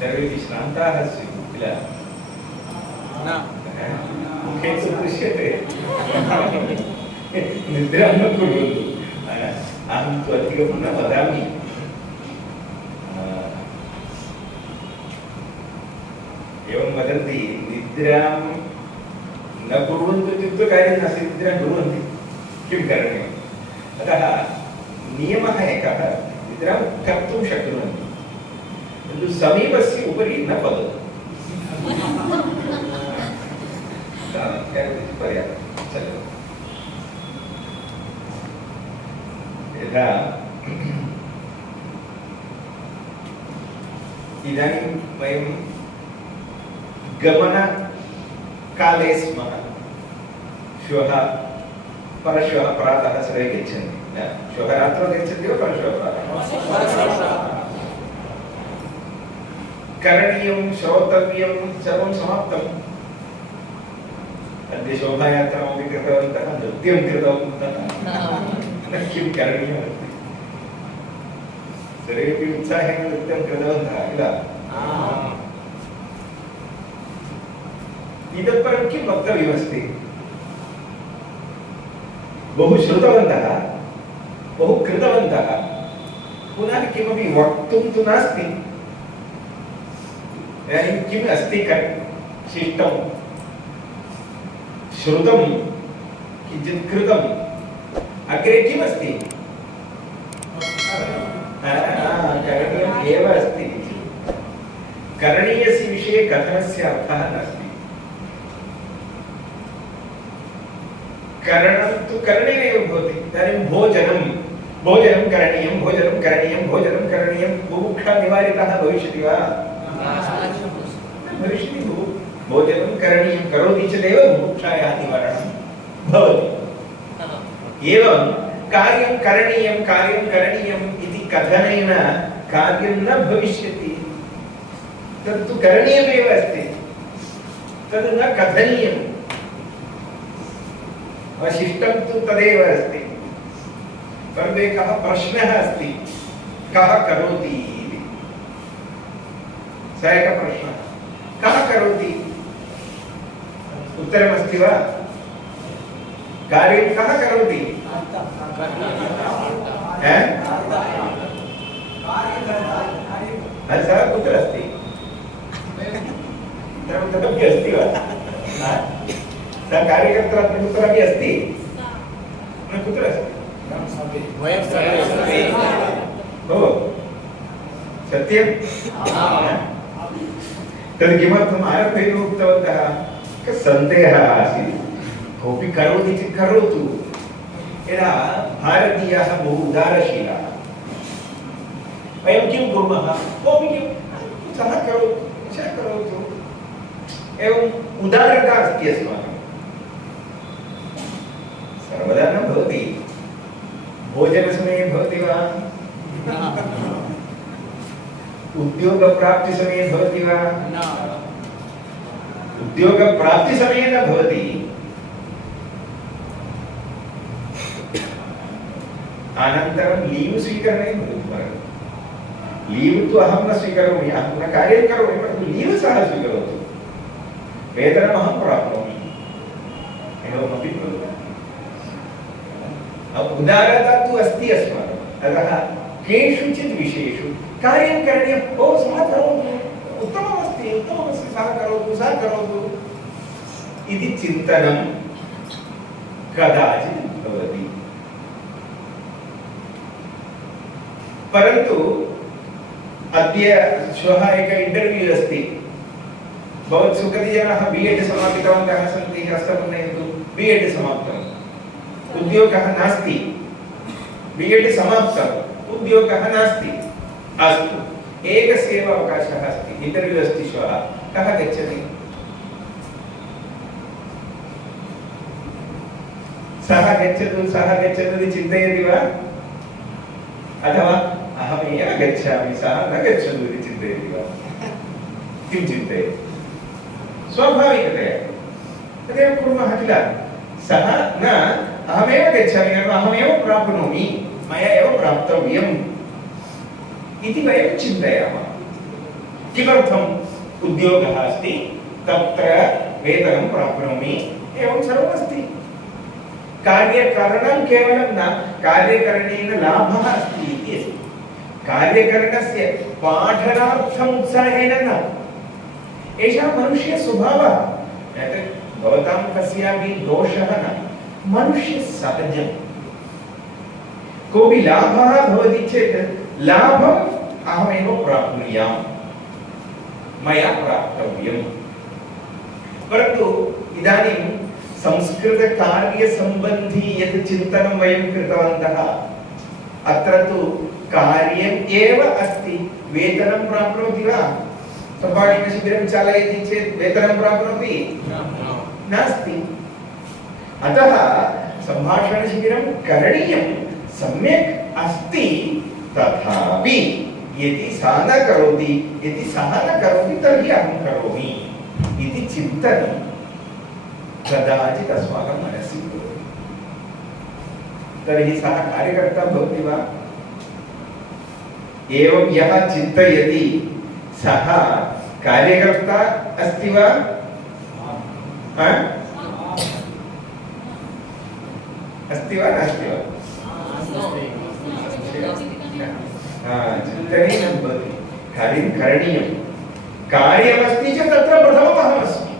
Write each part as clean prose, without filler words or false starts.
सर्वेपि श्रान्ताः स्युः किल न मुखे तु दृश्यते निद्रां न कुर्वन्तु अहं तु अधिकं न वदामि एवं वदन्ति निद्रां न कुर्वन्तु इत्युक्ते कार्यं नास्ति निद्रां कुर्वन्ति किं करणीयम् अतः नियमः एकः निद्रां कर्तुं शक्नुवन्ति किन्तु समीपस्य उपरि न पततु पर्याप्तं यथा इदानीं वयं गमनकाले स्मः श्वः परश्वः प्रातः सर्वे गच्छन्ति श्वः रात्रौ गच्छन्ति वा परश्वः प्रातः करणीयं श्रोतव्यं सर्वं समाप्तम् अद्य शोभायात्रामपि कृतवन्तः नृत्यं कृतवन्तः किं करणीयमस्ति सर्वेपि उत्साहेन नृत्यं कृतवन्तः किल इतः परं किं वक्तव्यमस्ति बहु श्रुतवन्तः बहु कृतवन्तः पुनः किमपि वक्तुं तु नास्ति इदानीं किम् अस्ति शिष्टं श्रुतं किञ्चित् कृतम् अग्रे किमस्ति करणीयम् एव अस्ति करणीयस्य विषये कथनस्य अर्थः नास्ति करणं तु करणीयमेव भवति इदानीं भोजनं करणीयं बुभुक्षा निवारितः भविष्यति वा भविष्यति भोजनं करणीयं करोति चेदेव बुभुक्षायाः निवारणं भवति एवं कार्यं करणीयम् इति कथनेन कार्यं न भविष्यति तत्तु करणीयमेव अस्ति तद् न कथनीयम् अशिष्टं तु तदेव अस्ति परन्तु एकः प्रश्नः अस्ति कः करोति इति सः एकः प्रश्नः कः करोति उत्तरमस्ति वा कार्यं कः करोति सः कुत्र अस्ति तदपि अस्ति वा सः कार्यकर्ता कुत्रापि अस्ति न कुत्र अस्ति सत्यं तद् किमर्थम् आरम्भे उक्तवन्तः सन्देहः आसीत् कोऽपि करोति चेत् करोतु यदा भारतीयाः बहु उदारशीलाः वयं किं कुर्मः कोऽपि किं सः करोतु एवम् उदारता अस्ति अस्माकं सर्वदा न भवति भोजनसमये भवति वा उद्योगप्राप्तिसमये भवति वा उद्योगप्राप्तिसमये न भवति अनन्तरं लीव् स्वीकरणीयं भवति लीव् तु अहं न स्वीकरोमि अहं न कार्यं करोमि परन्तु लीव् सः स्वीकरोतु वेतनम् अहं प्राप्नोमि एवमपि भवति उदारता तु अस्ति अस्माकम् अतः केषुचित् विषयेषु कार्यं करणीयं सः करोतु उत्तममस्ति सः करोतु इति चिन्तनं कदाचित् भवति परन्तु अद्य श्वः एक इंटर्व्यू अस्ति भवत्सु कति जनाः बीएड समापितवन्तः सन्ति हस्तं नयन्तु बीएड समाप्तम् उद्योगः नास्ति बीएड समाप्तम् उद्योगः नास्ति अस्तु एकस्य एव अवकाशः अस्ति इंटर्व्यू अस्ति श्वः कः गच्छति सः गच्छतु इति चिन्तयति वा अथवा अहमेव गच्छामि सः न गच्छतु इति चिन्तयति वा किं चिन्तयति स्वाभाविकतया तदेव कुर्मः किल सः न अहमेव गच्छामि अहमेव प्राप्नोमि मया एव प्राप्तव्यम् इति वयं चिन्तयामः किमर्थम् उद्योगः अस्ति तत्र वेतनं प्राप्नोमि एवं सर्वमस्ति कार्यकरणं केवलं न कार्यकरणेन लाभः अस्ति इति अस्ति कार्यकरणस्य पाठनार्थम् उत्साहेन न एषः मनुष्यस्वभावः भवतां कस्यापि दोषः न मनुष्यसहजम् कोऽपि लाभः भवति चेत् लाभम् अहमेव प्राप्नुयाम् मया प्राप्तव्यम् परन्तु इदानीं संस्कृतकार्यसम्बन्धी यत् चिन्तनं वयं कृतवन्तः अत्र तु कार्यम् एव अस्ति वेतनं प्राप्नोति वा सम्भाषणशिबिरं चालयति चेत् वेतनं प्राप्नोति नास्ति अतः सम्भाषणशिबिरं करणीयं सम्यक् अस्ति तथापि यदि सः न करोति तर्हि अहं करोमि इति चिन्तनं कदाचित् अस्माकं मनसि भवति तर्हि सः कार्यकर्ता भवति वा एवं यः चिन्तयति सः कार्यकर्ता अस्ति वा अस्ति वा नास्ति वा चिन्तनीयं भवति कार्यं करणीयं कार्यमस्ति चेत् तत्र प्रथमम् अहमस्मि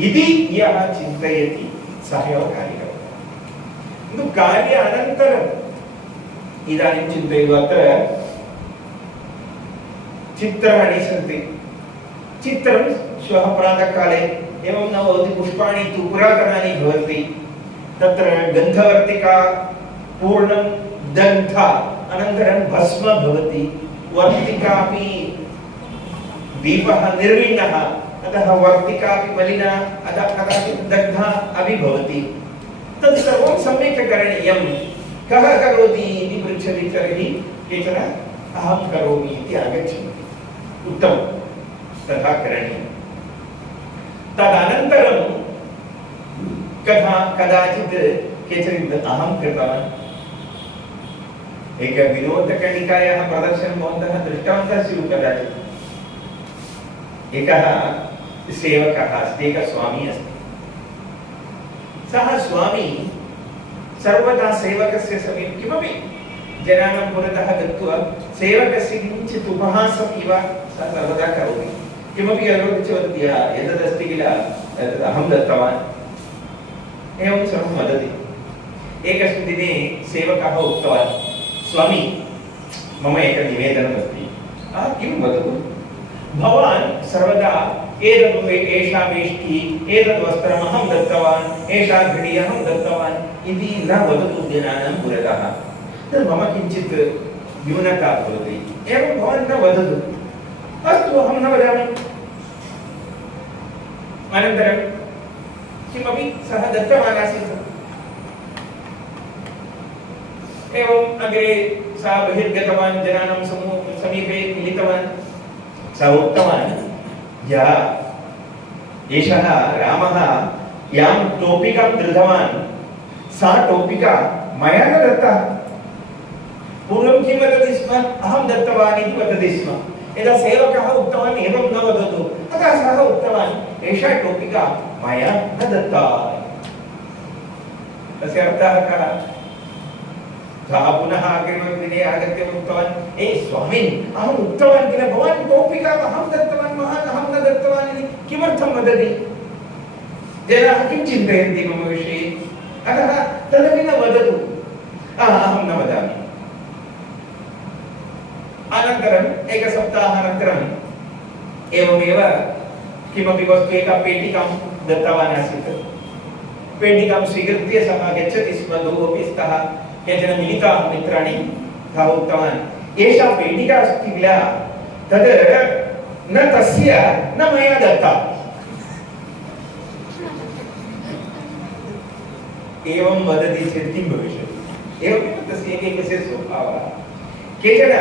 इति यः चिन्तयति सः एव कार्यकर्ता किन्तु कार्य अनन्तरम् इदानीं चिन्तयतु अत्र चित्राणि सन्ति चित्रं श्वः प्रातःकाले एवं न भवति पुष्पाणि तु पुरातनानि भवन्ति तत्र गन्धवर्तिका पूर्णं दग्धा अनन्तरं भस्म भवति वर्तिकापि दीपः निर्विण्णः अतः वर्तिकापि मलिना अतः कदाचित् दग्धा अपि भवति तत् सर्वं सम्यक् करणीयं कः करोति इति पृच्छति तर्हि केचन अहं करोमि इति आगच्छन्ति उत्तमं तथा करणीयं तदनन्तरं कदाचित् केचन अहं कृतवान् एक विनोदकणिकायाः प्रदर्शनं भवन्तः दृष्टवन्तः स्युः कदाचित् एकः सेवकः अस्ति एकः स्वामी अस्ति सः स्वामी सर्वदा सेवकस्य समीपे किमपि जनानां पुरतः गत्वा सेवकस्य किञ्चित् उपहासम् इव सः सर्वदा करोति किमपि करोति चेत् एतदस्ति किल तद् अहं दत्तवान् एवं सर्वं वदति एकस्मिन् दिने सेवकः उक्तवान् स्वामी मम एकं निवेदनमस्ति किं वदतु भवान् सर्वदा एषा वेष्टी एतद् वस्त्रम् अहं दत्तवान् एषा घटी अहं दत्तवान् इति न वदतु जनानां पुरतः तद् मम किञ्चित् न्यूनता भवति एवं भवान् न वदतु अस्तु अहं न वदामि अनन्तरं किमपि सः दत्तवान् आसीत् एवम् अग्रे सः बहिर्गतवान् जनानां समीपे मिलितवान् सः उक्तवान् एषः रामः यां टोपिकां धृतवान् सा टोपिका मया न दत्ता पूर्वं किं वदति स्म अहं दत्तवान् इति वदति स्म यदा सेवकः उक्तवान् एवं न वदतु तदा सः उक्तवान् एषा टोपिका मया न दत्ता तस्य अर्थः कः सः पुनः अग्रिमदिने आगत्य उक्तवान् स्वामिन् अहम् उक्तवान् किल भवान् टोपिकाम् अहं दत्तवान् अहं न दत्तवान् इति किमर्थं वदति जनाः किं चिन्तयन्ति मम विषये अतः तदपि न वदतु अहं न वदामि अनन्तरम् एकसप्ताहानन्तरम् एवमेव किमपि वस्तु एका पेटिकां दत्तवान् आसीत् पेटिकां स्वीकृत्य सः गच्छति स्म द्वौ अपि स्तः केचन मिलिताः मित्राणि सः उक्तवान् एषा पेटिका अस्ति किल तद् न तस्य न मया दत्ता एवं वदति चेत् किं भविष्यति एवमेव तस्य एकैकस्य स्वभावः केचन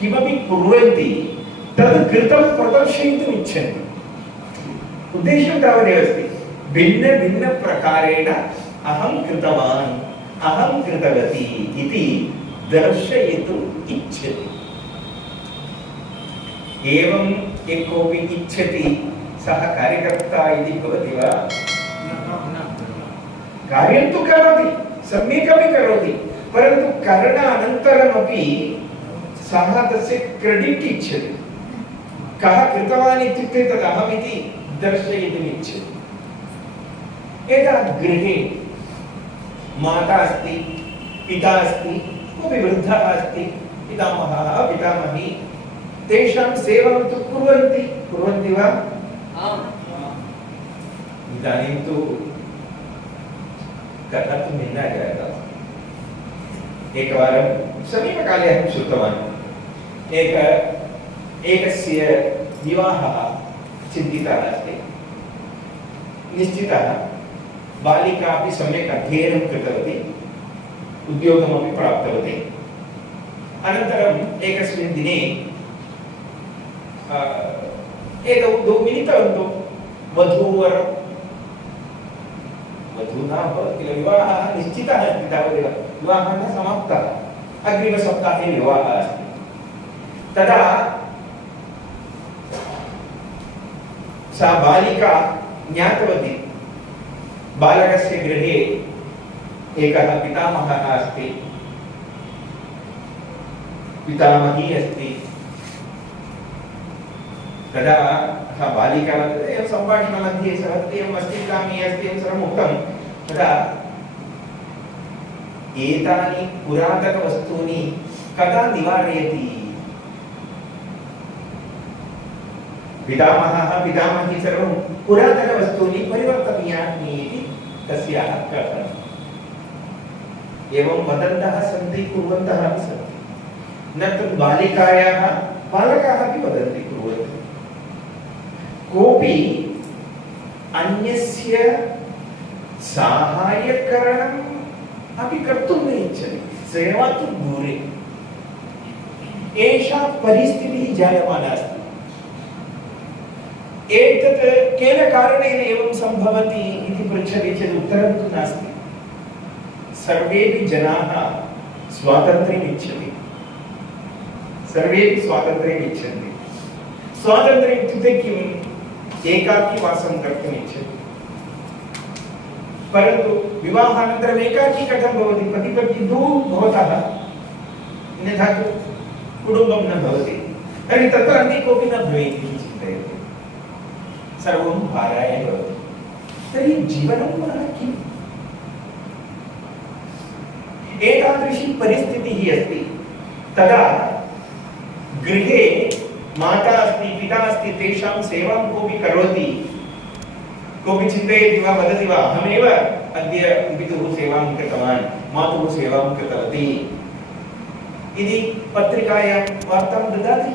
किमपि कुर्वन्ति तद् कृतं प्रदर्शयितुम् इच्छन्ति उद्देश्यं तावदेव अस्ति भिन्नभिन्नप्रकारेण अहं कृतवान् अहं कृतवती इति दर्शयितुम् इच्छति एवं यः कोऽपि इच्छति सः कार्यकर्ता इति भवति वा? कार्यं तु करोति, सम्यकपि करोति, परन्तु करणानन्तरमपि सः तस्य क्रेडिट् इच्छति। कः कृतवान् इत्युक्ते तद् अहमिति दर्शयितुम् इच्छति। यदा गृहे माता अस्ति, पिता अस्ति, कोऽपि वृद्धः अस्ति, पितामहः पितामही, तेषां सेवां तु कुर्वन्ति वा? इदानीं तु कथा तु भिन्ना जाता। एकवारं समीपकाले अहं श्रुतवान्, एकस्य विवाहः चिन्तितः अस्ति, निश्चितः, बालिका अपि सम्यक् अध्ययनं कृतवती, उद्योगमपि प्राप्तवती। अनन्तरम् एकस्मिन् दिने एकौ मिलितवन्तौ, वधूवरौ। वधूना भवति किल, विवाहः निश्चितः अस्ति तावदेव, विवाहः न समाप्तः, अग्रिमसप्ताहे विवाहः अस्ति। तदा सा बालिका ज्ञातवती बालकस्य गृहे एकः पितामहः अस्ति, पितामही अस्ति। तदा सा बालिका सम्भाषणमध्ये सः एवम् अस्ति, पितामही अस्ति, एवं सर्वम् उक्तं। तदा एतानि पुरातनवस्तूनि कदा निवारयति? पितामहः पितामही सर्वं पुरातनवस्तूनि परिवर्तनीयानि इति तस्याः कथनम्। एवं वदन्तः सन्ति, कुर्वन्तः अपि सन्ति। न तद् बालिकायाः, बालकाः अपि वदन्ति, कुर्वन्ति। कोऽपि अन्यस्य साहाय्यकरणम् अपि कर्तुं न इच्छति, सेवा तु दूरे। एषा परिस्थितिः जायमाना अस्ति। एतत् केन कारणेन एवं सम्भवति इति पृच्छति चेत् उत्तरं तु नास्ति। सर्वेपि जनाः स्वातन्त्र्यम् इच्छन्ति, सर्वेपि स्वातन्त्र्यम् इच्छन्ति। स्वातन्त्र्यम् इत्युक्ते किम्? एकाकी वासं कर्तुम् इच्छति। परन्तु विवाहानन्तरम् एकाकी कथं भवति? पतिपत्नी द्वौ भवतः, अन्यथा तु कुटुम्बं न भवति। तर्हि तत्र अन्ये कोऽपि न भवेत् इति चिन्तयति, सर्वं भाराय भवति। तर्हि जीवनं पुनः किम्? एतादृशी परिस्थितिः अस्ति। तदा गृहे माता अस्ति, पिता अस्ति, तेषां सेवां कोऽपि करोति, कोऽपि चिन्तयति वा, वदति वा, अहमेव अद्य पितुः सेवां कृतवान्, मातुः सेवां कृतवती इति पत्रिकायां वार्तां ददाति?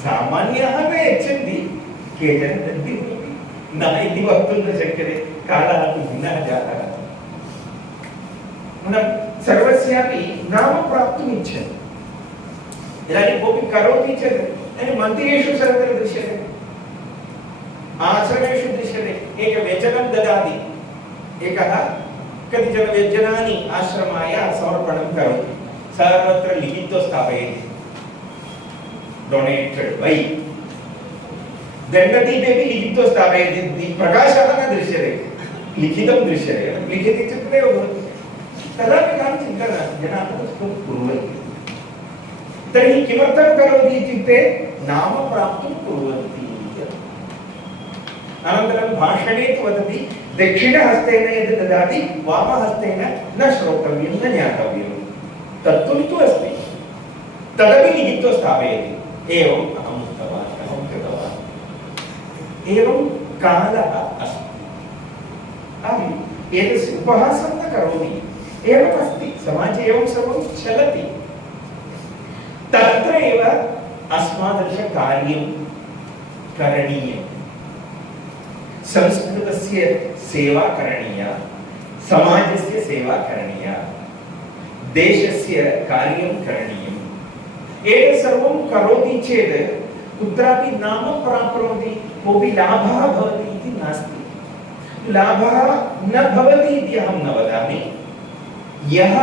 सामान्याः न यच्छन्ति, केचन दद्युः न इति वक्तुं न शक्यते, कालः तु भिन्नः जातः। सर्वस्यापि नाम प्राप्तुम् इच्छति। इदानीं कोऽपि करोति चेत् इदानीं मन्दिरेषु सर्वत्र दृश्यते, आश्रमेषु दृश्यते, एकं व्यजनं ददाति, एकः कतिचन व्यजनानि आश्रमाय समर्पणं करोति, सर्वत्र लिखित्वा स्थापयति, डोनेटेड बै। दण्डदीपेपि लिखित्वा स्थापयति, प्रकाशः न दृश्यते, लिखितं दृश्यते, लिखितं चेत् तदेव भवति। तदापि कापि चिन्ता नास्ति, जनाः तत् कुर्वन्ति। तर्हि किमर्थं करोति इत्युक्ते नाम प्राप्तुं कुर्वन्ति। अनन्तरं भाषणे तु वदति, दक्षिणहस्तेन यद् ददाति वामहस्तेन न श्रोतव्यं, न ज्ञातव्यं। तत्त्वं तु अस्ति, तदपि लिखित्वा स्थापयति, एवम् अहम् उक्तवान्, अहं कृतवान्। एवं कालः अस्ति। अहम् एतस्य उपहासं न करोमि, एवम् अस्ति, समाजे एवं सर्वं चलति। तत्र एव अस्मादृशकार्यं करणीयम्। संस्कृतस्य सेवा करणीया, समाजस्य सेवा करणीया, देशस्य कार्यं करणीयम्। एतत् सर्वं करोति चेत् कुत्रापि नाम प्राप्नोति, कोऽपि लाभः भवति इति नास्ति। लाभः न भवति इति अहं न वदामि। यः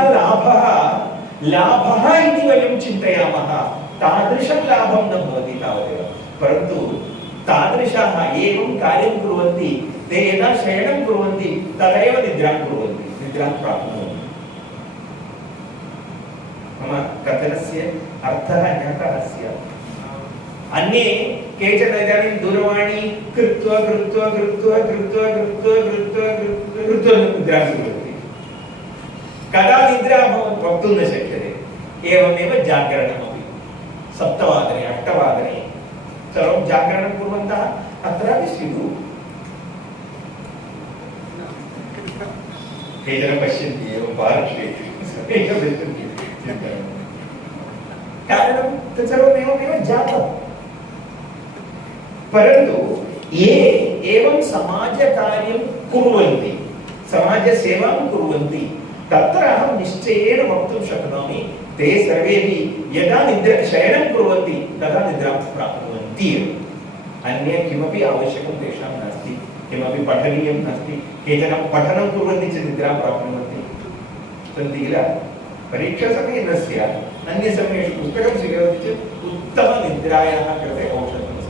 लाभः इति वयं चिन्तयामः, तादृशं लाभं न भवति तावदेव। परन्तु तादृशाः एवं कार्यं कुर्वन्ति, ते यदा शयनं कुर्वन्ति तदैव निद्रां कुर्वन्ति, निद्रां प्राप्नुवन्ति। मम कथनस्य अर्थः ज्ञातः स्यात्। अन्ये केचन इदानीं दूरवाणी कृत्वा कृत्वा कृत्वा कृत्वा कृत्वा कृत्वा कृत्वा निद्रां कुर्वन्ति। कदा निद्रा वक्तुं न शक्यते। एवमेव जागरणमपि 7 8 सर्वं जागरणं कुर्वन्तः अत्रापि स्युः। केचन पश्यन्ति एवं पार्श्वे कारणं तत्सर्वमेवमेव जातम्। परन्तु ये एवं समाजकार्यं कुर्वन्ति, समाजसेवां कुर्वन्ति, तत्र अहं निश्चयेन वक्तुं शक्नोमि, ते सर्वेपि यदा शयनं कुर्वन्ति तदा निद्रां प्राप्नुवन्ति। अन्य किमपि आवश्यकं तेषां नास्ति, किमपि पठनीयं नास्ति। केचन पठनं कुर्वन्ति चेत् निद्रां प्राप्नुवन्ति, सन्ति किल। परीक्षासमये न स्यात्, अन्यसमयेषु पुस्तकं स्वीकरोति चेत् उत्तमनिद्रायाः कृते औषधमस्ति।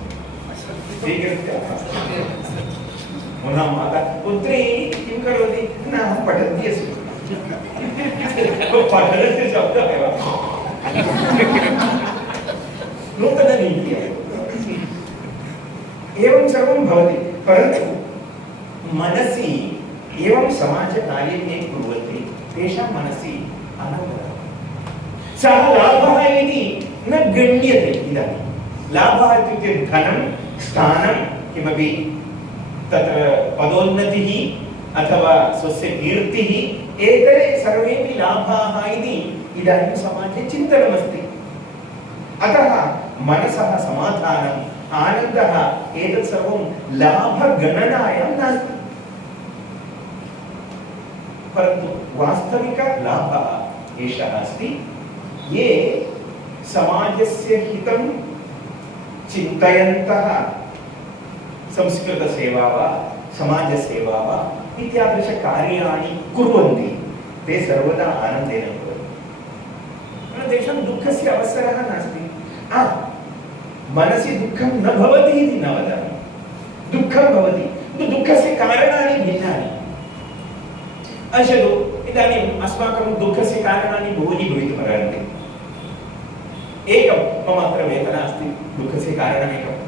स्वीकृत्य मम माता पुत्री किं करोति? न अहं पठन्ती अस्मि। पठनस्य शब्दः एव नूतननीतिः एवं सर्वं भवति। परन्तु मनसि एवं समाजकार्यं ये कुर्वन्ति तेषां मनसि आनन्दः, सः लाभः इति न गण्यते। इदानीं लाभः इत्युक्ते धनं, स्थानं, किमपि तत्र पदोन्नतिः अथवा स्वस्य कीर्तिः, एते सर्वेपि लाभाः इति इदानीं समाजे चिन्तनमस्ति। अतः मनसः समाधानम्, आनन्दः एतत् सर्वं लाभगणनायां नास्ति। परन्तु वास्तविकलाभः एषः अस्ति, ये समाजस्य हितं चिन्तयन्तः संस्कृतसेवा वा समाजसेवा वा इत्यादृशकार्याणि कुर्वन्ति, ते सर्वदा आनन्देन कुर्वन्ति। तेषां दुःखस्य अवसरः नास्ति। मनसि दुःखं न भवति इति न वदामि, दुःखं भवति, किन्तु दुःखस्य कारणानि भिन्नानि। पश्यतु, इदानीम् अस्माकं दुःखस्य कारणानि बहूनि भवितुमर्हन्ति। एकं, मम अत्र वेदना अस्ति, दुःखस्य कारणमेकम्।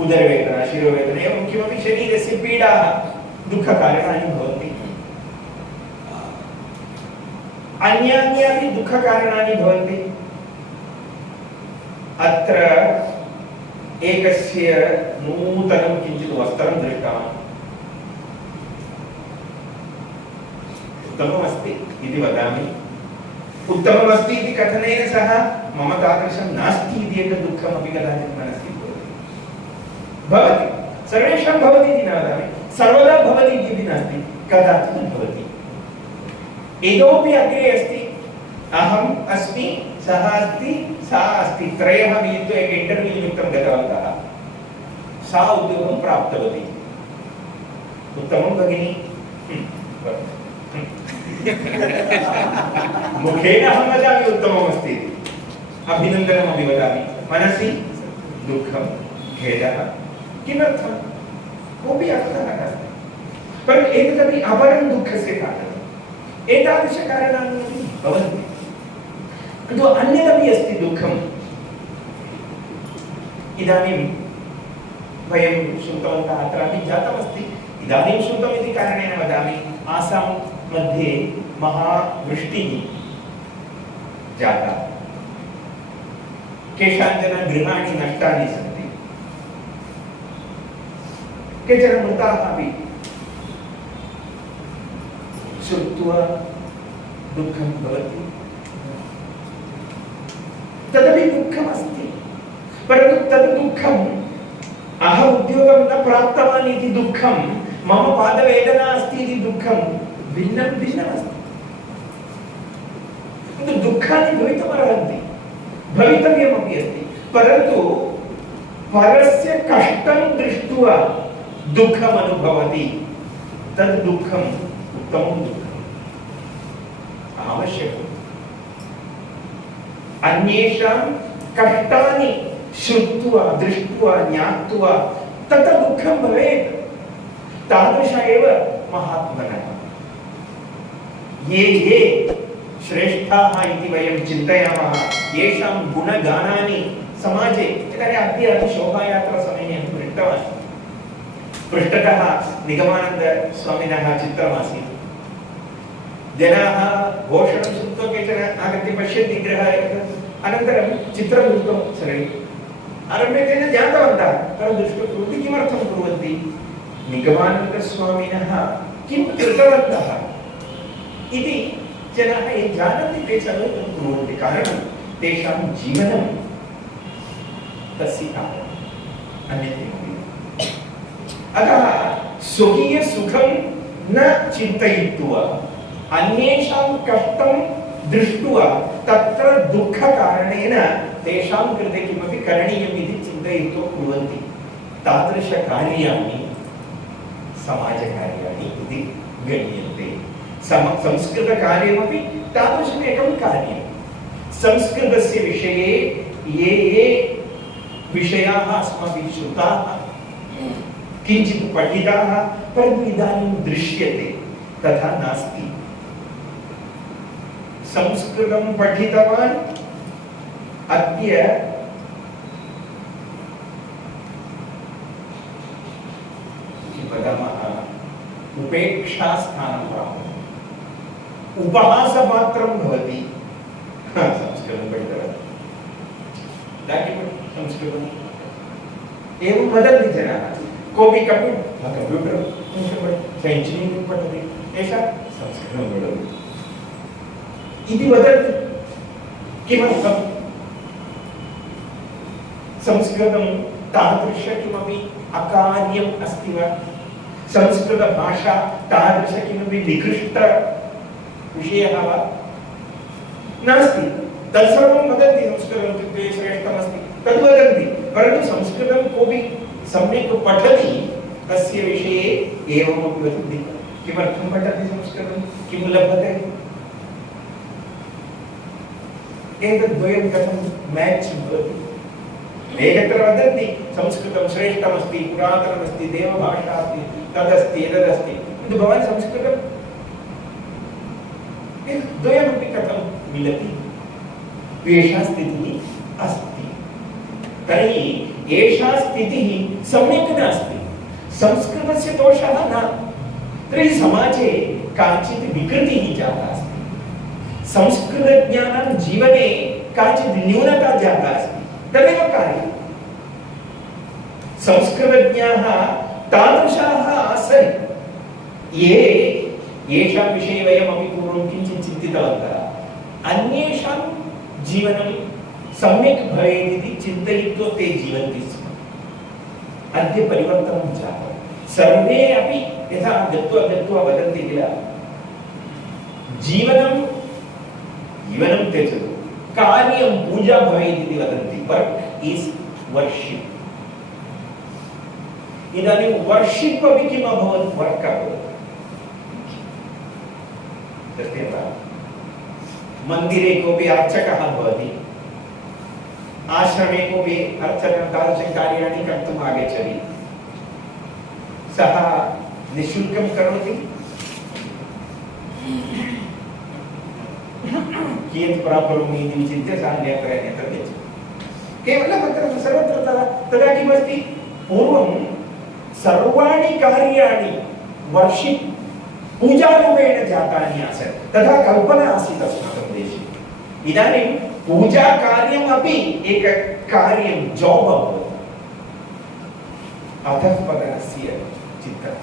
उदरवेदना, शिरोवेदना, एवं किमपि शरीरस्य पीडाः दुःखकारणानि भवन्ति। अन्यान्यापि दुःखकारणानि भवन्ति। अत्र एकस्य नूतनं किञ्चित् वस्त्रं दृष्टवान्, उत्तममस्ति इति वदामि। उत्तममस्ति इति कथनेन सह मम तादृशं नास्ति इति एकं दुःखमपि कदाचित् मनसि भवति। सर्वेषां भवति इति न वदामि, सर्वदा भवति इति नास्ति, कदाचित् भवति। इतोपि अग्रे अस्ति, अहम् अस्मि, सः अस्ति, सा अस्ति, त्रयः मिलित्वा एक इंटरव्यू निमित्तं गतवन्तः। सा उद्योगं प्राप्तवती। उत्तमं भगिनी। मुखेन अहं वदामि उत्तममस्ति इति, अभिनन्दनमपि वदामि, मनसि दुःखं, खेदः। किमर्थं? कोऽपि अर्थः नास्ति। परन्तु एतदपि अपरं दुःखस्य कारणम्। एतादृशकारणानि भवन्ति, किन्तु अन्यदपि अस्ति दुःखम्। इदानीं वयं श्रुतवन्तः, अत्रापि जातमस्ति, इदानीं श्रुतमिति कारणेन वदामि, आसां मध्ये महावृष्टिः जाता, केषाञ्चन गृहाणि नष्टानि सन्ति, केचन मृताः अपि। श्रुत्वा दुःखं भवति, तदपि दुःखमस्ति। परन्तु तद् दुःखम् अहम् उद्योगं न प्राप्तवान् इति दुःखं, मम पादवेदना अस्ति इति दुःखं भिन्नं भिन्नमस्ति। किन्तु दुःखानि भवितुमर्हन्ति, भवितव्यमपि अस्ति। परन्तु परस्य कष्टं दृष्ट्वा दुःखम् अनुभवति, तद् दुःखम् उत्तमं दुःखम्, आवश्यकम्। अन्येषां कष्टानि श्रुत्वा दृष्ट्वा ज्ञात्वा तत्र दुःखं भवेत्। तादृश एव महात्मनः ये श्रेष्ठाः इति वयं चिन्तयामः, येषां गुणगानानि समाजे इदानीम् अद्य शोभायात्रा समये दृष्टवान्, पृष्ठतः निगमानन्दस्वामिनः चित्रमासीत्। जनाः घोषणं श्रुत्वा केचन आगत्य पश्यन्ति गृहाय, अनन्तरं चित्रं दृष्टं सर्वे आरम्भे तेन ज्ञातवन्तः, परं दृष्ट्वा कुर्वन्ति किमर्थं कुर्वन्ति, निगमानन्दस्वामिनः किं कृतवन्तः इति जनाः ये जानन्ति ते सर्वे कुर्वन्ति। कारणं तेषां जीवनं तस्य कारणम्, अन्यत् किमपि न। अतः स्वकीयसुखं न चिन्तयित्वा अन्येषां कष्टं दृष्ट्वा तत्र दुःखकारणेन तेषां कृते किमपि करणीयम् इति चिन्तयित्वा कुर्वन्ति। तादृशकार्याणि समाजकार्याणि इति गण्यन्ते। संस्कृतकार्यमपि तादृशमेकं कार्यं। संस्कृतस्य विषये ये विषयाः अस्माभिः श्रुताः, किञ्चित् पठिताः, परन्तु इदानीं दृश्यते तथा नास्ति। संस्कृतं पठितवान्, अद्य वदामः उपेक्षास्थानं प्राप्नोति, उपहासमात्रं भवति। संस्कृतं पठितवान्, संस्कृतम् एवं वदन्ति जनाः। कोऽपि कंप्यूटर् इंजीनियरिङ्ग् पठति, एषः संस्कृतं वदति इति वदन्ति। किमर्थं? संस्कृतं तादृश किमपि अकार्यम् अस्ति वा? संस्कृतभाषा तादृश किमपि निकृष्ट विषयः वा? नास्ति। तत्सर्वं वदन्ति, संस्कृतं इत्युक्ते श्रेष्ठमस्ति तद् वदन्ति, परन्तु संस्कृतं कोऽपि सम्यक् पठति तस्य विषये एवमपि वदन्ति। किमर्थं पठति संस्कृतं, किं लभते? एतद्द्वयं कथं मैच् भवति? एकत्र वदन्ति संस्कृतं श्रेष्ठमस्ति, पुरातनमस्ति, देवभाषा अस्ति, तदस्ति एतदस्ति, किन्तु भवान् संस्कृतं द्वयमपि कथं मिलति? एषा स्थितिः अस्ति। तर्हि एषा स्थितिः सम्यक् नास्ति। संस्कृतस्य दोषः न, तर्हि समाजे काचित् विकृतिः जाता अस्ति। संस्कृतज्ञानां जीवने काचित् न्यूनता जाता अस्ति, तदेव कार्यम्। संस्कृतज्ञाः तादृशाः आसन् ये, येषां विषये वयमपि पूर्वं किञ्चित् चिन्तितवन्तः, अन्येषां जीवनं सम्यक् भवेत् इति चिन्तयित्वा ते जीवन्ति स्म। अद्य परिवर्तनं जातं। सर्वे अपि यथा गत्वा गत्वा वदन्ति किल, जीवनं त्यजतु, कार्यं पूजा भवेत् इति वदन्ति। Work is worship. इदानीं वर्शिप् अपि किम् अभवत्? वर्क् अभवत्। मन्दिरे कोऽपि अर्चकः भवति, आश्रमे कोऽपि अर्चकं तादृशकार्याणि कर्तुम् आगच्छति, सः निःशुल्कं करोति, कियत् प्राप्नोमि इति विचिन्त्य सः अन्यत्र गच्छति। केवलं अत्र सर्वत्र तदा किमस्ति? पूर्वं सर्वाणि कार्याणि वर्शिप् पूजारूपेण जातानि आसन्, तथा कल्पना आसीत् अस्माकं देशे। इदानीं पूजाकार्यमपि एक कार्यं, जाब् अभवत्। अधःपतनस्य चित्रम्।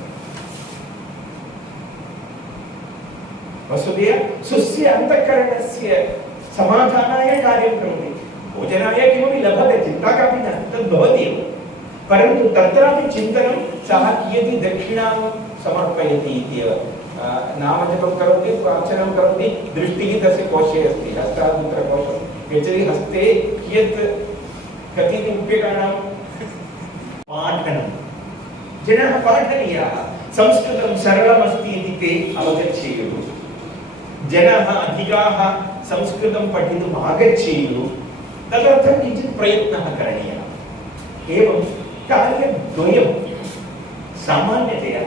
वसुदेव स्वस्य अन्तःकरणस्य समाधानाय कार्यं करोति, भोजनाय किमपि लभते, चिन्ता कापि नास्ति, तद् भवति एव। परन्तु तत्रापि चिन्तनं सः कियती दक्षिणां समर्पयति इत्येव। नामजपं करोति, अर्चनं करोति, दृष्टिः तस्य कोशे अस्ति, हस्तान्तरकोशं गच्छति, हस्ते कियत् कति रूप्यकाणां पाठनं। जनाः पाठनीयाः, संस्कृतं सरलमस्ति इति ते अवगच्छेयुः। जनाः अधिकाः संस्कृतं पठितुम् आगच्छेयुः तदर्थं किञ्चित् प्रयत्नः करणीयः। एवं कार्यद्वयं सामान्यतया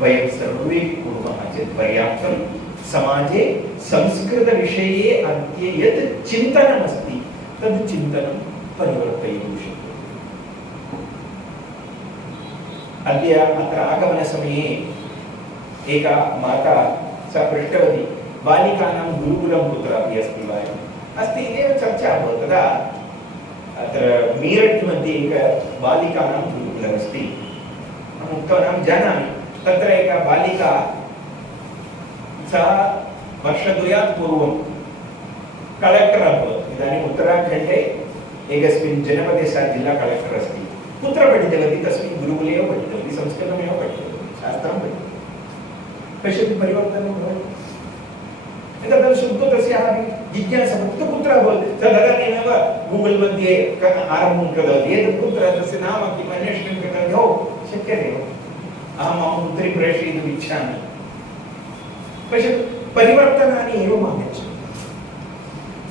वयं सर्वे कुर्मः चेत् पर्याप्तं। समाजे संस्कृतविषये अद्य यत् चिन्तनमस्ति तद् चिन्तनं परिवर्तयितुं शक्यते। अद्य अत्र आगमनसमये एका माता सा पृष्टवती बालिकानां गुरुकुलं कुत्रापि अस्ति वा? अस्ति इत्येव चर्चा अभवत्। तदा अत्र मीरट् मध्ये एक बालिकानां गुरुकुलमस्ति। अहम् उक्तवान् जानामि। तत्र एका बालिका सा वर्षद्वयात् पूर्वं कलेक्टर् अभवत्। इदानीम् उत्तराखण्डे एकस्मिन् जनपदे सा जिल्ला कलेक्टर् अस्ति। कुत्र पठितवती? तस्मिन् गुरुकुले एव पठितवती, संस्कृतमेव पठितवती, शास्त्रं पठितवती। पश्यतु परिवर्तनं भवति। एतत् श्रुत्वा तस्याः जिज्ञासा कुत्र अभवत्? तदनेनैव गूगल् मध्ये आरम्भं कृतवती। एतत् कुत्र? तस्य नाम किम्? अन्वेषणं कृतवती। ओ शक्यते, अहं मम पुत्रीं प्रेषयितुम् इच्छामि। पश्यतु परिवर्तनानि एवम् आगच्छन्ति।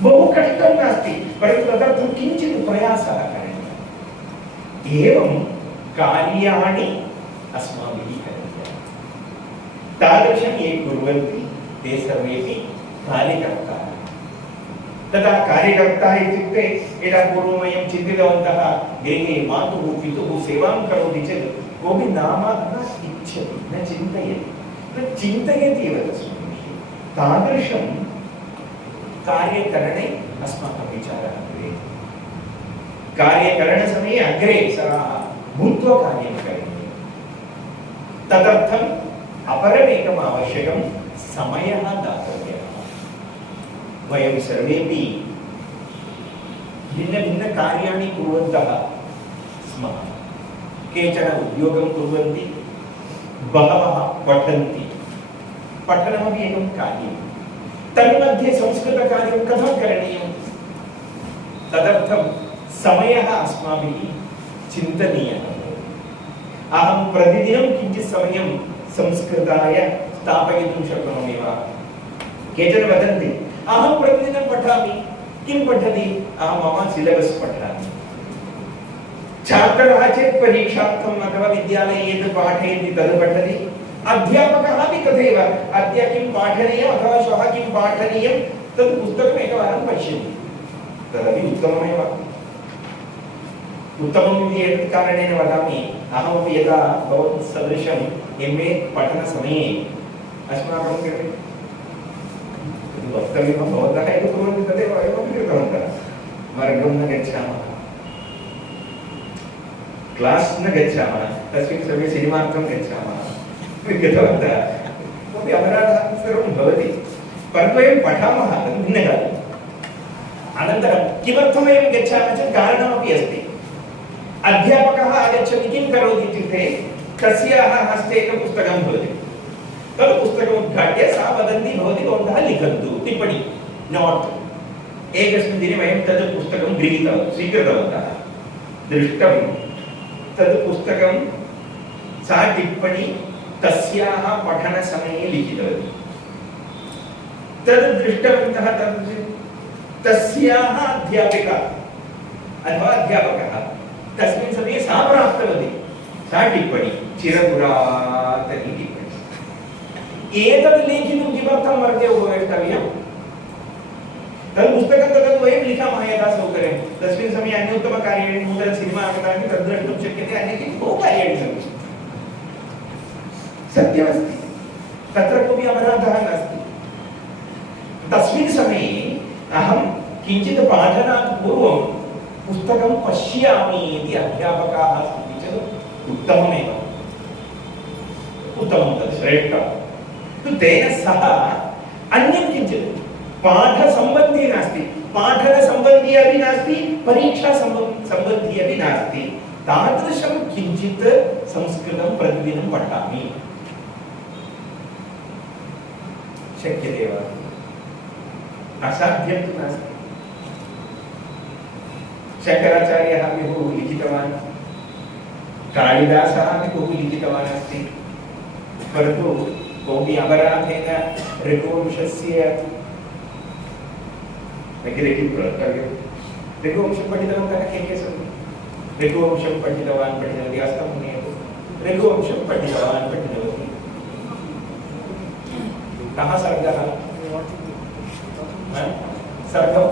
बहु कष्टं नास्ति, परन्तु तदर्थं किञ्चित् प्रयासः करणीयः। एवं कार्याणि अस्माभिः करणीयानि। तादृशं ये कुर्वन्ति ते सर्वेपि कार्यकर्तारः। तदा कार्यकर्ता इत्युक्ते यदा पूर्वं वयं चिन्तितवन्तः गृहे मातुः पितुः सेवां करोति चेत् कोऽपि नाम न इच्छति, न चिन्तयति, न चिन्तयति एव तस्मिन् विषये। तादृशं कार्यकरणे अस्माकं विचारः भवेत्। कार्यकरणसमये अग्रे सः भूत्वा कार्यं करणीयं। तदर्थम् अपरमेकम् आवश्यकं समयः दातव्यः। वयं सर्वेपि भिन्नभिन्नकार्याणि कुर्वन्तः स्मः। केचन उद्योगं कुर्वन्ति, बहवः पठन्ति। पठनमपि एकं कार्यं। तन्मध्ये संस्कृतकार्यं कथं करणीयं? तदर्थं समयः अस्माभिः चिन्तनीयः। अहं प्रतिदिनं किञ्चित् समयं संस्कृताय स्थापयितुं शक्नोमि वा? केचन वदन्ति अहं प्रतिदिनं पठामि। किं पठति? अहं मम सिलेबस् पठामि। छात्रः चेत् परीक्षार्थम् अथवा विद्यालये यद् पाठयन्ति तद् पठति। अध्यापकः अपि तथैव अद्य किं पाठनीयम् अथवा श्वः किं पाठनीयं तद् पुस्तकम् एकवारं पश्यति। तदपि उत्तममेव। उत्तमम् इति एतत् कारणेन वदामि। अहमपि यदा भवत् सदृशम् MA पठनसमये अस्माकं कृते वक्तव्यं भवन्तः यद् कुर्वन्ति तदेव वयमपि कृतवन्तः। वर्गं न गच्छामः, क्लास् न गच्छामः, तस्मिन् समये सिनेमार्थं गच्छामः, गतवन्तः। कोऽपि अपराधः सर्वं भवति, परन्तु वयं पठामः, तद् भिन्नकार्यम्। अनन्तरं किमर्थं वयं गच्छामः चेत् कारणमपि अस्ति। अध्यापकः आगच्छति, किं करोति इत्युक्ते तस्याः हस्ते एकं पुस्तकं भवति। तद् पुस्तकम् उद्घाट्य सा वदन्ति भवती भवन्तः लिखन्तु टिप्पणी नोट्। एकस्मिन् दिने वयं तद् पुस्तकं स्वीकृतवन्तः। दृष्टं तद् पुस्तकं सा टिप्पणी तस्याः पठनसमये लिखितवती। तद् दृष्टवन्तः तस्याः अध्यापिका अथवा अध्यापकः तस्मिन् समये सा प्राप्तवती सा टिप्पणी चिरपुरातनी टिप्पणी। एतद् लेखितुं किमर्थं वर्गे उपवेष्टव्यम्? तद् पुस्तकं तद् वयं लिखामः यथा सौकर्यं। तस्मिन् समये अन्योत्तमकार्याणि नूतन सिनेमा आगतानि तद् द्रष्टुं शक्यते, अन्यत् बहु कार्याणि सन्ति। सत्यमस्ति, तत्र कोऽपि अपराधः नास्ति। तस्मिन् समये अहं किञ्चित् पाठनात् पूर्वं पुस्तकं पश्यामि इति अध्यापकाः सन्ति चेत् उत्तममेव, उत्तमं तत् श्रेष्ठं। तेन सह अन्यत् किञ्चित् पाठसम्बन्धी नास्ति, पाठनसम्बन्धी अपि नास्ति, परीक्षासम्बन्धी अपि नास्ति, तादृशं किञ्चित् संस्कृतं प्रतिदिनं पठामि। शक्यते वा? असाध्यं तु नास्ति। शङ्कराचार्यः अपि बहु लिखितवान्, कालिदासः अपि बहु लिखितवान् अस्ति, परन्तु कोऽपि अपराधेन रघुवंशस्य अग्रे किं कर्तव्यं रघुवंशं पठितवन्तः के सन्ति रघुवंशं पठितवान् पठितवती हस्तं नयतु रघुवंशं पठितवान् पठितवती कः सर्गः सर्गं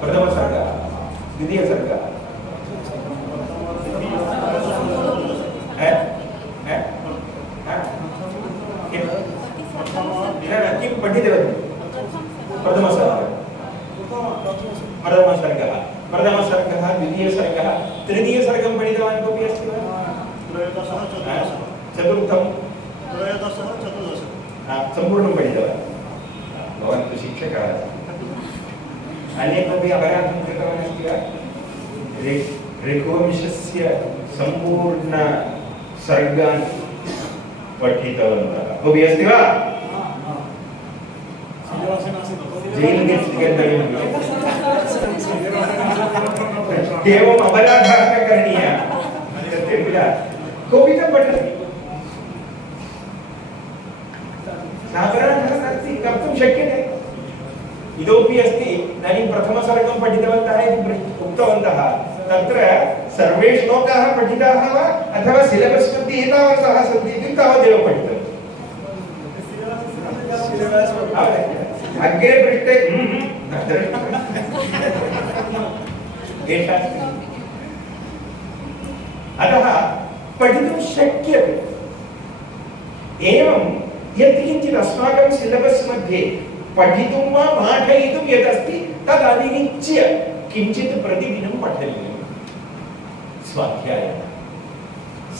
प्रथमसर्गः द्वितीयसर्गः किं पठितवती प्रथमसर्गः द्वितीयसर्गः तृतीयसर्गं पठितवान् कोऽपि अस्ति वा चतुर्थं सम्पूर्णं पठितवान् भवान् तु शिक्षकः अन्ये कोऽपि अपराधं कृतवान् अस्ति वा रघुवंशस्य सम्पूर्ण सर्गान् पठितवन्तः कोऽपि अस्ति वा एवम् अपराधः न करणीयः कोऽपि न पठति अपराधः नास्ति कर्तुं शक्यते इतोपि अस्ति इदानीं प्रथमसर्गं पठितवन्तः इति उक्तवन्तः तत्र सर्वे श्लोकाः पठिताः वा अथवा सिलेबस् मध्ये एतावन्तः सन्ति इति तावदेव पठितम् अग्रे पृष्ठे अतः पठितुं शक्यते एवं यत् किञ्चित् अस्माकं सिलेबस् मध्ये पठितुं वा पाठयितुं यदस्ति तदतिरिच्य किञ्चित् प्रतिदिनं पठनीयं स्वाध्यायः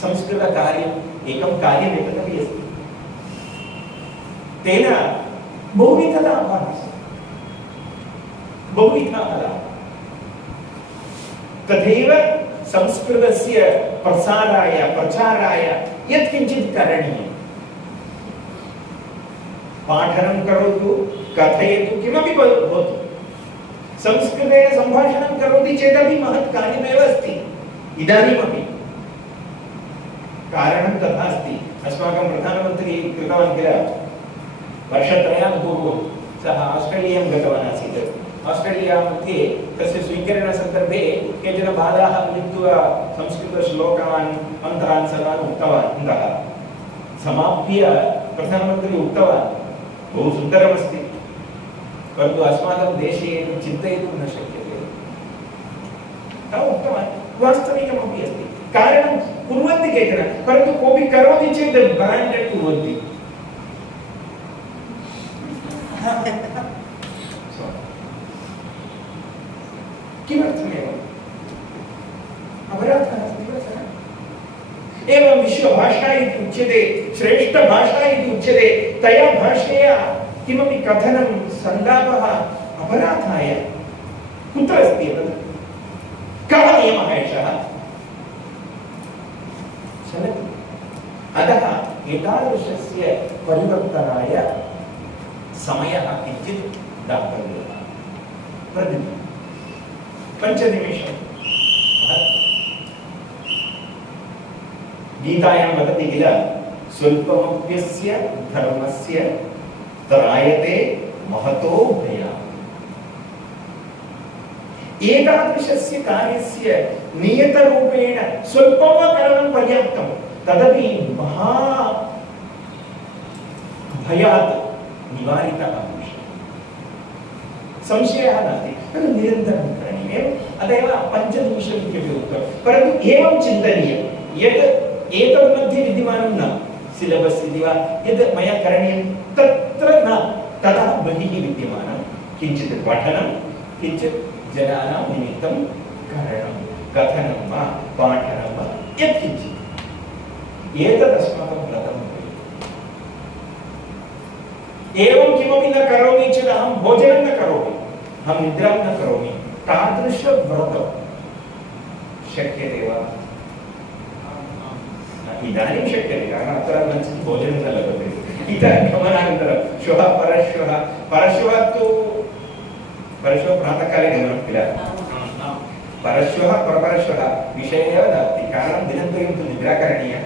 संस्कृतकार्यम् एकं कार्यमेतदपि अस्ति तेन बहुविधः लाभाः तथैव संस्कृतस्य प्रसाराय प्रचाराय यत्किञ्चित् करणीयं पाठनं करोतु कथयतु किमपि भवतु संस्कृतेन सम्भाषणं करोति चेदपि महत् कार्यमेव अस्ति इदानीमपि कारणं तथा अस्ति अस्माकं प्रधानमन्त्री कृतवान् किल वर्षत्रयात् पूर्वं सः आस्ट्रेलियां गतवान् आसीत् आस्ट्रेलिया मध्ये तस्य स्वीकरणसन्दर्भे केचन बालाः मिलित्वा संस्कृतश्लोकान् मन्त्रान् सर्वान् उक्तवन्तः समाप्य प्रधानमन्त्री उक्तवान् बहु सुन्दरमस्ति परन्तु अस्माकं देशे चिन्तयितुं न शक्यते सः उक्तवान् वास्तविकमपि अस्ति कारणं कुर्वन्ति केचन परन्तु कोऽपि करोति चेत् ब्राण्डेड् कुर्वन्ति किमर्थमेव अपराधः अस्ति वा सः एवं विश्वभाषा इति उच्यते श्रेष्ठभाषा इति उच्यते तया भाषया किमपि कथनं सल्लापः अपराधाय कुत्र अस्ति एतत् कः नियमः एषः चलति अतः एतादृशस्य परिवर्तनाय समयः किञ्चित् दातव्यः प्रतिदिनं 5 निमेषं गीतायां वदति किल स्वल्पमप्यस्य धर्मस्य त्रायते महतो भयात् एतादृशस्य कार्यस्य नियतरूपेण स्वल्पं वा करणं पर्याप्तं तदपि महा भयात् निवारितः संशयः नास्ति तद् निरन्तरं करणीयम् अतः एव 5 निमिषम् इत्यपि उक्तं परन्तु एवं चिन्तनीयं यत् एतद् मध्ये विद्यमानं न सिलेबस् इति वा यद् मया करणीयं तत्र न ततः बहिः विद्यमानं किञ्चित् पठनं किञ्चित् जनानां निमित्तं करणं कथनं वा पाठनं वा यत्किञ्चित् एतद् अस्माकं व्रतं एवं किमपि न करोमि चेत् अहं भोजनं न करोमि अहं निद्रां न करोमि तादृशव्रतं शक्यते वा इदानीं शक्यते कारणम् अत्र किञ्चित् भोजनं न लभते इतः गमनानन्तरं श्वः परश्वः तु परश्वः प्रातःकाले गमनं किल परश्वः परपरश्वः विषये एव नास्ति कारणं दिनद्वयं तु निद्रा करणीया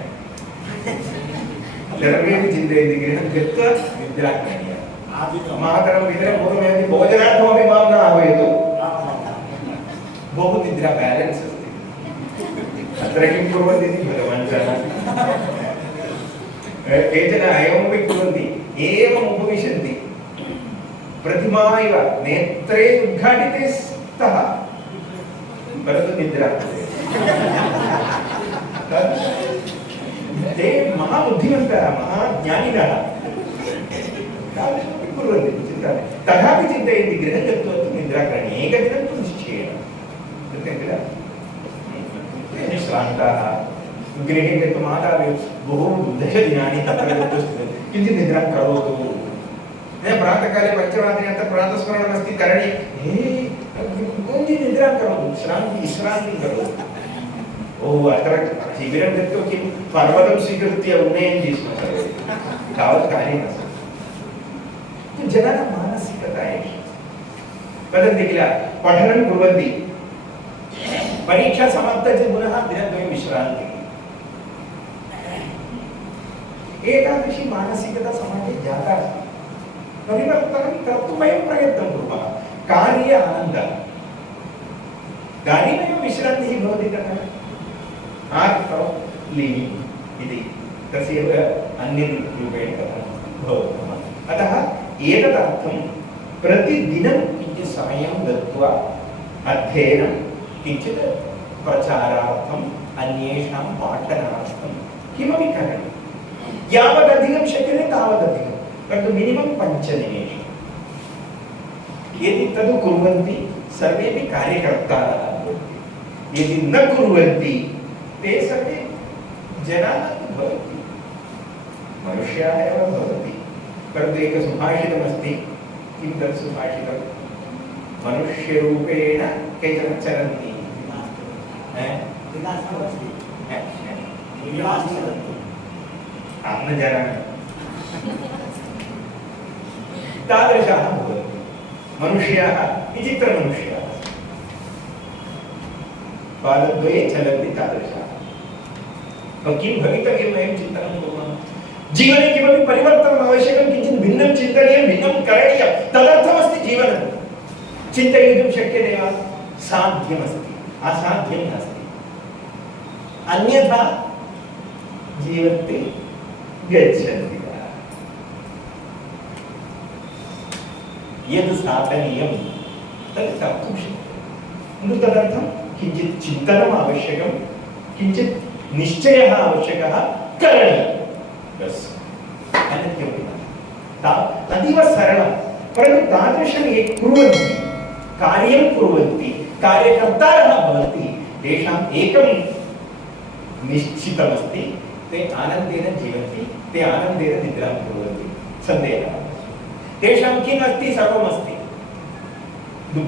सर्वेपि चिन्तयन्ति गृहं गत्वा निद्रा करणीया मातरं पितरं पूर्वमेव भोजनार्थमपि मां न आह्वयतु। बहु निद्रा बैलेन्स् अस्ति। अत्र किं कुर्वन्ति इति भगवान् जानाति। केचन एवमपि कुर्वन्ति, एवम् उपविशन्ति, प्रतिमा इव नेत्रे उद्घाटिते स्तः, परन्तु निद्रा। ते महाबुद्धिमन्तः, महाज्ञानिनः, तादृशमपि कुर्वन्ति, चिन्ता नास्ति। तथापि चिन्तयन्ति गृहं गत्वा तु निद्रा करणीया, एकदिनं तु निश्चयेन, सत्यं किल? श्रान्ताः गृहे गत्वा माता बहु दशदिनानि तत्र गत्वा किञ्चित् निद्रां करोतु। प्रातःकाले पञ्चवादने प्रातःस्मरणमस्ति करणीयं, किञ्चित् निद्रां करोतु, विश्रान्तिं करोतु। ओह अत्र शिबिरं गत्वा किं पर्वतं स्वीकृत्य उन्नयन्ति स्म सर्वे, तावत् कार्यं नास्ति। जनानां मानसिकता एषा। वदन्ति किल, पठनं कुर्वन्ति, परीक्षा समाप्ता चेत् पुनः दिनद्वयं विश्रान्तिः। एतादृशी मानसिकता समाजे जाता अस्ति। परिवर्तनं कर्तुं वयं प्रयत्नं कुर्मः। कार्ये आनन्दः, कार्यमेव विश्रान्तिः भवति तथा। आर्ट् आफ् लिविङ्ग् इति तस्यैव अन्यत् रूपेण कथनं भवति। अतः एतदर्थं प्रतिदिनं किञ्चित् समयं दत्त्वा अध्ययनं, किञ्चित् प्रचारार्थम्, अन्येषां पाठनार्थं किमपि करणीयं। यावदधिकं शक्यते तावदधिकं, परन्तु मिनिमं 5 निमेषाः। यदि तद् कुर्वन्ति सर्वेपि कार्यकर्तारः भवन्ति, यदि न कुर्वन्ति ते सर्वे जनाः भवन्ति, मनुष्याः एव भवन्ति। परन्तु एकं सुभाषितमस्ति, किं तत् सुभाषितं? मनुष्यरूपेण केचन चरन्ति, अहं न जानामि, तादृशाः भवन्ति मनुष्याः, विचित्रमनुष्याः, पादद्वये चलन्ति तादृशाः। किं भवितव्यं वयं चिन्तनं कुर्मः। जीवने किमपि परिवर्तनम् आवश्यकं, किञ्चित् भिन्नं चिन्तनीयं, भिन्नं करणीयं, तदर्थमस्ति जीवनं। चिन्तयितुं शक्यते वा? साध्यमस्ति, असाध्यं नास्ति। अन्यथा जीवन्ति गच्छन्ति वा। यद् साधनीयं तत् कर्तुं शक्यते, किन्तु तदर्थं किञ्चित् चिन्तनम् आवश्यकं, किञ्चित् निश्चयः आवश्यकः, करणीयं। बस्, अन्यत् किमपि न। अतीव सरलं, परन्तु तादृशं ये कुर्वन्ति, कार्यं कुर्वन्ति, कार्यकर्तारः भवन्ति, तेषाम् एकं निश्चितमस्ति, ते आनन्देन जीवन्ति, ते आनन्देन निद्रां कुर्वन्ति, सन्देहः। तेषां किम् अस्ति? सर्वमस्ति,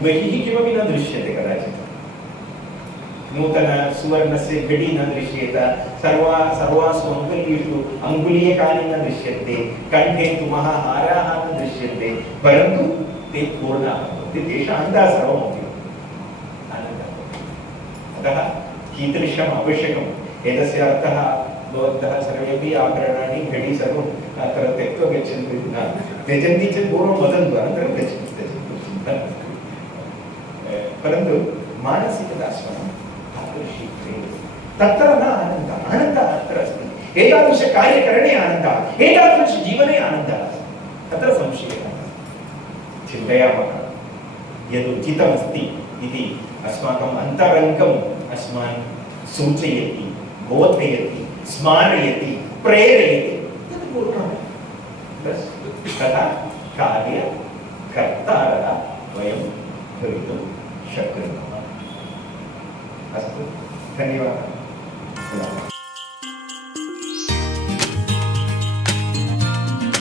बहिः किमपि न दृश्यते कदाचित्। नूतन सुवर्णस्य घटी न दृश्येत, सर्वासु अङ्गुलीषु अङ्गुलीयकानि न दृश्यन्ते, कण्ठे तुमः हाराः न दृश्यन्ते, परन्तु ते पूर्णाः भवन्ति, तेषाम् अन्तः सर्वमपि आनन्दः। अतः कीदृशम् आवश्यकम्, एतस्य अर्थः भवन्तः सर्वेपि आभरणानि घटी सर्वं अत्र त्यक्त्वा गच्छन्तु इति न, त्यजन्ति चेत् पूर्वं वदन्तु, अनन्तरं गच्छन्तु, परन्तु मानसिकता अस्माकं तादृशी तत्र न आनन्दः, आनन्दः अत्र अस्ति। एतादृशकार्यकरणे आनन्दः, एतादृशजीवने आनन्दः, तत्र संशयः नास्ति। चिन्तयामः यद् उचितमस्ति इति अस्माकम् अन्तरङ्गम् अस्मान् सूचयति, बोधयति, स्मारयति, प्रेरयति, तत् कुर्मः। तथा कार्यकर्तारः वयं भवितुं शक्नुमः। अस्तु, धन्यवादः।